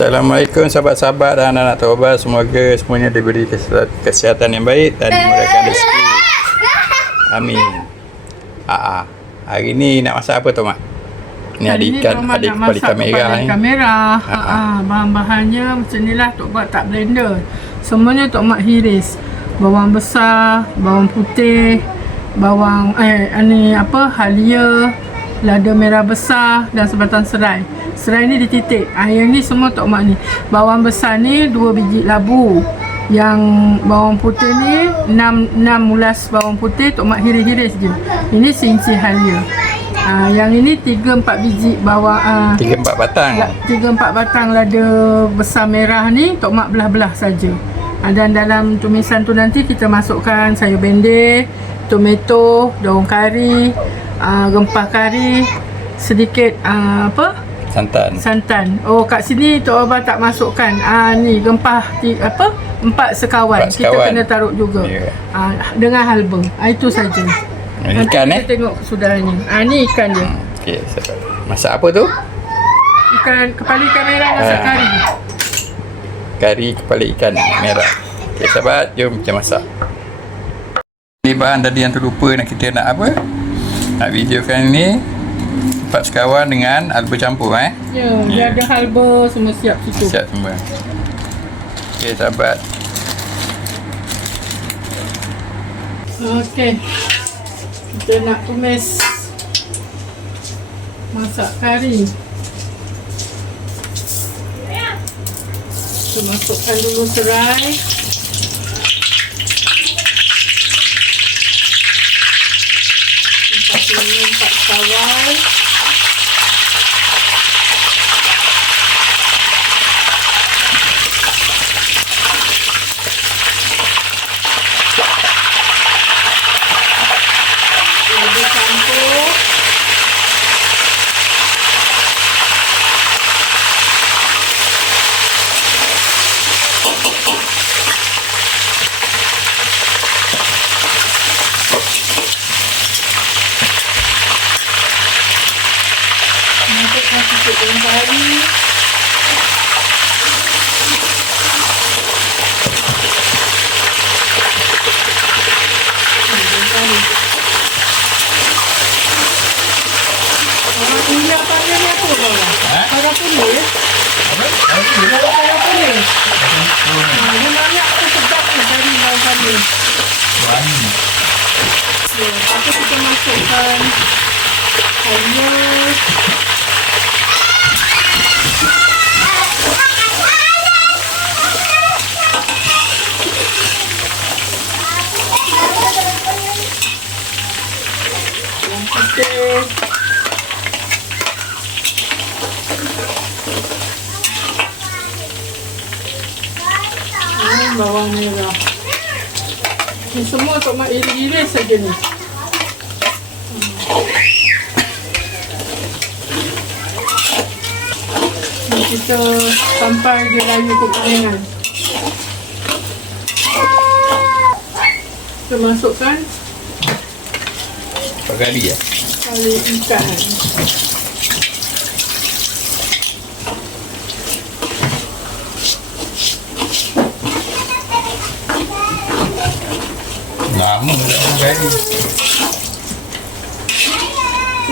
Assalamualaikum sahabat-sahabat dan anak-anak Taubat. Semoga semuanya diberi kesihatan yang baik dan dimudahkan rezeki. Amin. Hari ni nak masak apa tu, Mak? Ni ada ikan, ada kepala ikan merah ni. Ikan merah. Bahan-bahannya macam ni lah. Tok buat tak blender. Semuanya Tok Mak hiris. Bawang besar, bawang putih, bawang halia, lada merah besar dan sebatang serai. Serai ni dititik. Yang ni semua Tok Mak ni. Bawang besar ni 2 biji labu. Yang bawang putih ni 6 ulas bawang putih Tok Mak hiris-hiris je. Ini sinci halia. Yang ini 3-4 biji bawang 3-4 batang. 3-4 batang lada besar merah ni Tok Mak belah-belah saja. Dan dalam tumisan tu nanti kita masukkan sayur bendir, tomato, daun kari, rempah kari, sedikit santan. Oh, kat sini Tok Abah tak masukkan. Ni rempah 4 sekawan. Kita kena taruh juga. Yeah. Dengan halba. Itu saja. Nanti Ikan kita tengok kesudahannya. Ni ikan dia. Okey, masak apa tu? Kepala ikan merah masak kari. Kari kepala ikan merah. Okey sahabat, jom kita masak. Ni bahan tadi yang terlupa kita nak apa? Nak videokan ni 4 sekawan dengan halba campur Dia ada halba semua siap situ. Siap semua. Okey sahabat. Okey. Kita nak tumis masak kari. Kita masukkan dulu serai. Empat sekawan. Lalu campur. Masukkan sikit daun kari. Ini apa ni apa bawah? Kara kuning. Kara kuning. Ini banyak tu sedap ni dari daun kari. Wangi. Lepas tu kita masukkan halia. Bawang putih. Bawang merah. Ni semua Tok Mak iris-iris saja ni. Ni kita sampai dia layu kekuningan. Kita masukkan Kari kari ikan. lama dah kari.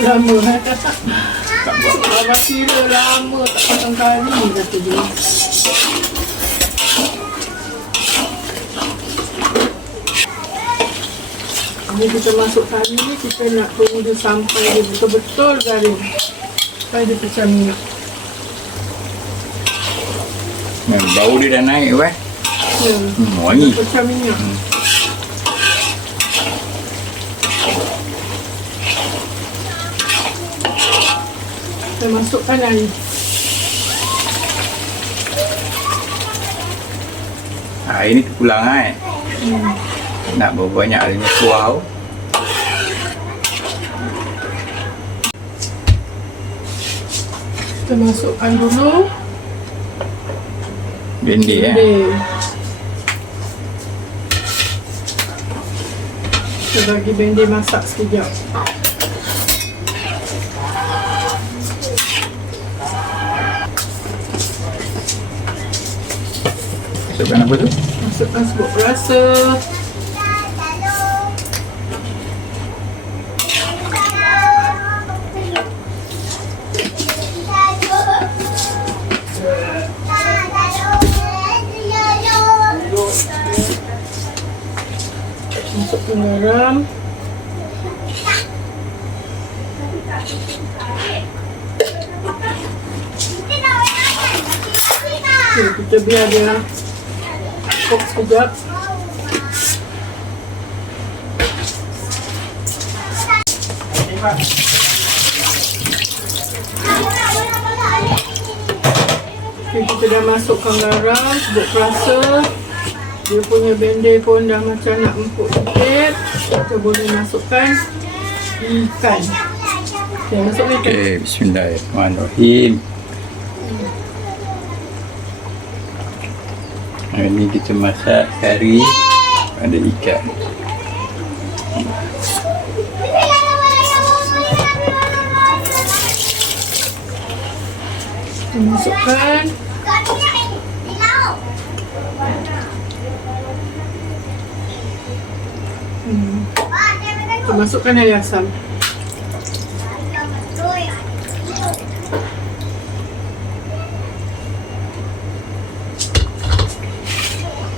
Lama tak buat. Abang kira lama tak pasang kari kata dia. Ni kita masuk kari ni, kita nak tunggu dia sampai dia betul-betul garing. Sampai dia pecah minyak. Bau dia dah naik wangi. Pecah minyak. Kita masukkan air. Air ni terpulang Nak berapa banyak airnya kuah. Kita masukkan dulu bendir Kita bagi bendir masak sekejap. Masukkan apa tu? Masukkan sebut rasa. Masukkan garam. Okay, kita biar dia cook sekejap. Okay, kita dah masukkan garam, sebut rasa. Dia punya bende pun dah macam nak empuk sikit. Kita boleh masukkan ikan. Okay, masukkan ikan. Okay, bismillahirrahmanirrahim. Hari ni kita masak kari ada ikan. Kita masukkan. Kita masukkan air asam.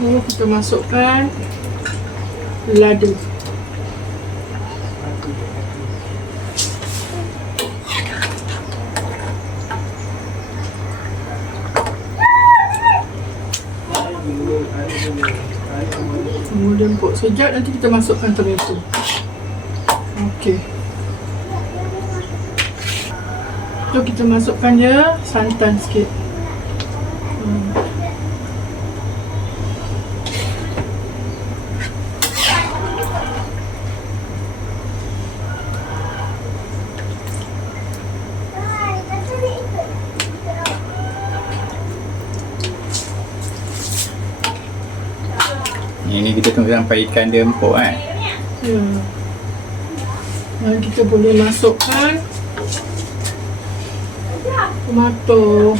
Lalu kita masukkan lada. Kemudian empuk sekejap, nanti kita masukkan tomato. Okey. So kita masukkan dia santan sikit. Ini kita tunggu sampai ikan dia empuk kan. Ya. Dan kita boleh masukkan tomato.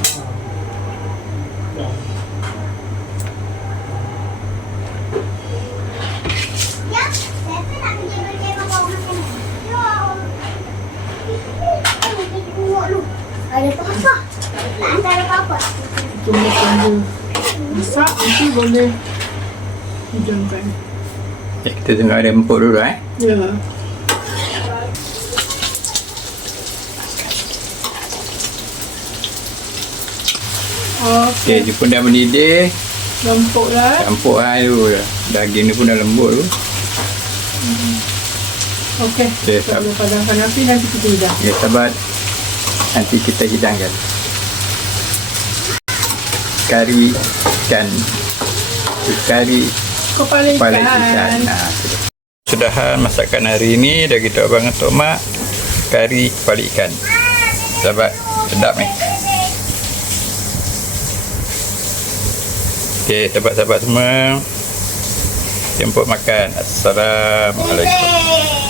Ada apa-apa? Tak ada apa-apa. Kita makan dia masak, nanti boleh hidangkan. Okay, kita tengok dia empuk dulu Ya. Okay, dia pun dah mendidih. Lempuk lah. Empuk lah tu. Daging ni pun dah lembut tu. Okey. Okey, Kita boleh padamkan api, nanti kita hidang. Okay, sahabat. Nanti kita hidangkan kari ikan. Kari Kepala kepala ikan. ikan. Sudahan masakan hari ni dah kita abang Tok Mak kari kepala ikan. Sahabat, sedap ni. Okey, sahabat-sahabat semua. Jemput makan. Assalamualaikum.